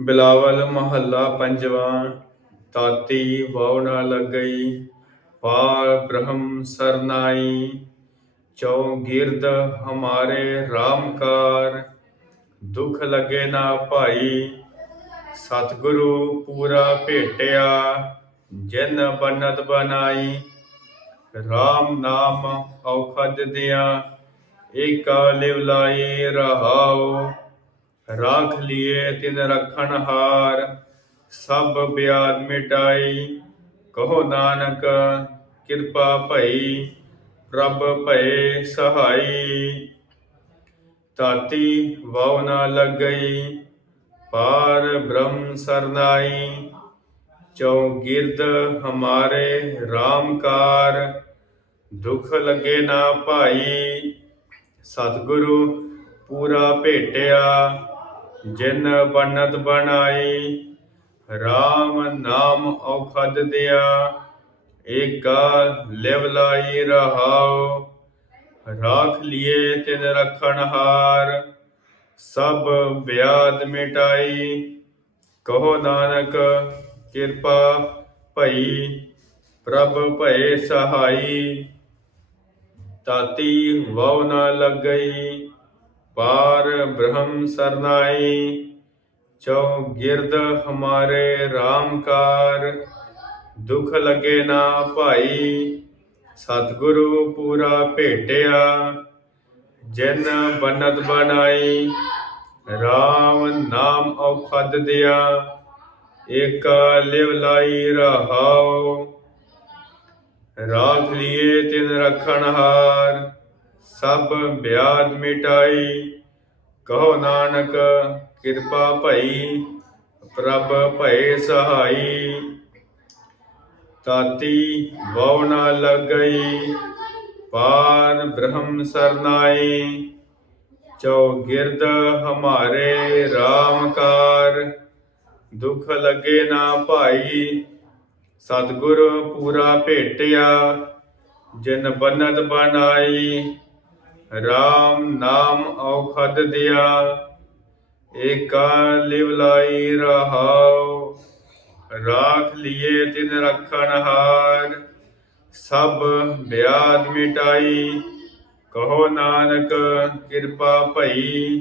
ਬਿਲਾਵਲ ਮਹੱਲਾ ਪੰਜਵਾਂ ਤਾਤੀ ਵਾਉ ਨਾ ਲੱਗਈ ਪਾਰ ਬ੍ਰਹਮ ਸਰਨਾਈ ਚਉ ਗਿਰਦ ਹਮਾਰੇ ਰਾਮਕਾਰ ਦੁਖ ਲਗੇ ਨਾ ਭਾਈ, ਸਤਿਗੁਰੂ ਪੂਰਾ ਭੇਟਿਆ, ਜਿਨ ਬਨਤ ਬਨਾਈ। RAM ਨਾਮ ਔਖਦ ਦਿਆਂ, ਏਕਾ ਲਿਵ ਲਾਈ ਰਹਾਉ। ਰਾਖ ਲਿਏ ਤਿਨ ਰਖਣ ਹਾਰ, ਸਭ ਬਿਆਦ ਮਿਟਾਈ। ਕਹੋ ਨਾਨਕ, ਕਿਰਪਾ ਭਈ, ਪ੍ਰਭ ਭਏ ਸਹਾਈ। ਤਾਤੀ ਵਾਉ ਨਾ ਲੱਗਈ, ਪਾਰ ਬ੍ਰਹਮ ਸਰਨਾਈ। ਚਉ ਗਿਰਦ ਹਮਾਰੇ ਰਾਮਕਾਰ ਦੁਖ ਲਗੇ ਨਾ ਭਾਈ। ਸਤਿਗੁਰੂ ਪੂਰਾ ਭੇਟਿਆ ਜਿਨ ਬਨਤ ਬਣਾਈ RAM ਨਾਮ ਔਖਦ ਦਿਆ, ਏਕਾ ਲਿਵ ਲਾਈ ਰਹਾਉ, ਰਾਖ ਲਿਏ ਤਿਨ ਰਖਣ ਹਾਰ, ਸਭ ਬਿਆਦ ਮਿਟਾਈ। ਕਹੋ ਨਾਨਕ, ਕਿਰਪਾ ਭਈ, ਪ੍ਰਭ ਭਏ ਸਹਾਈ। ਤਾਤੀ ਵਉ ਨਾ ਲੱਗਈ ਪਾਰ ਬ੍ਰਹਮ ਸਰਨਾਈ, ਚਉ ਗਿਰਦ ਹਮਾਰੇ ਰਾਮਕਾਰ। ਦੁਖ ਲਗੇ ਨਾ ਭਾਈ, ਸਤਿਗੁਰੂ ਪੂਰਾ ਭੇਟਿਆ। ਜਿਨ ਬਨਤ ਬਣਾਈ RAM ਨਾਮ ਔਖਦ ਦਿਆ। ਏਕਾ ਲਿਵ ਲਾਈ ਰਹਾਉ, ਰਾਖ ਲਿਏ ਤਿਨ ਰਖਣਹਾਰ ਸਭ ਬਿਆਦ ਮਿਟਾਈ। ਕਹੋ ਨਾਨਕ, ਕਿਰਪਾ ਭਈ, ਪ੍ਰਭ ਭਏ ਸਹਾਈ। ਤਾਤੀ ਵਉ ਨਾ ਲੱਗਈ, ਪਾਰ ਬ੍ਰਹਮ ਸਰਨਾਈ। ਚਉ ਗਿਰਦ ਹਮਾਰੇ ਰਾਮਕਾਰ ਦੁਖ ਲਗੇ ਨਾ ਭਾਈ। ਸਤਿਗੁਰ ਪੂਰਾ ਭੇਟਿਆ, ਜਿਨ ਬਨਤ ਬਣਾਈ RAM ਨਾਮ ਔਖਦ ਦਿਆ, ਏਕਾ ਲਿਵ ਲਾਈ ਰਹਾਉ, ਰਾਖ ਲਿਏ ਤਿਨ ਰਖਣ ਹਾਰ, ਸਭ ਬਿਆਦ ਮਿਟਾਈ, ਕਹੋ ਨਾਨਕ ਕਿਰਪਾ ਭਈ,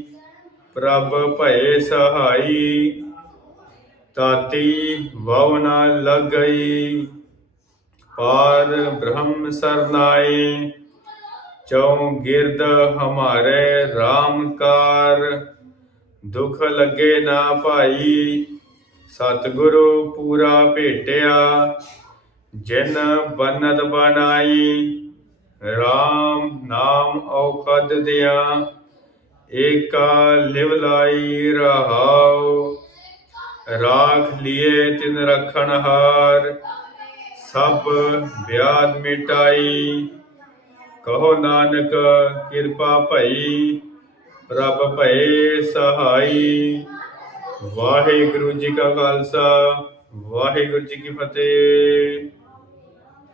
ਪ੍ਰਭ ਭਏ ਸਹਾਈ ਤਾਤੀ ਵਉ ਨਾ ਲੱਗਈ, ਪਾਰ ਬ੍ਰਹਮ ਸਰਨਾਈ ਚਉ ਗਿਰਦ ਹਮਾਰੇ ਰਾਮਕਾਰ ਦੁਖ ਲੱਗੇ ਨਾ ਭਾਈ, ਸਤਿਗੁਰੂ ਪੂਰਾ ਭੇਟਿਆ। ਜਿਨ ਬਨਤ ਬਣਾਈ RAM ਨਾਮ ਔਖਦ ਦਿਆ। ਏਕਾ ਲਿਵ ਲਾਈ ਰਹਾਉ, ਰਾਖ ਲਿਏ ਤਿਨ ਰਖਣ ਹਾਰ। ਸਭ ਬਿਆਦ ਮਿਟਾਈ। ਕਹੋ ਨਾਨਕ, ਕਿਰਪਾ ਭਈ, ਪ੍ਰਭ ਭਏ ਸਹਾਈ। ਵਾਹਿਗੁਰੂ ਜੀ ਕਾ ਖਾਲਸਾ, ਵਾਹਿਗੁਰੂ ਜੀ ਕੀ ਫਤਿਹ।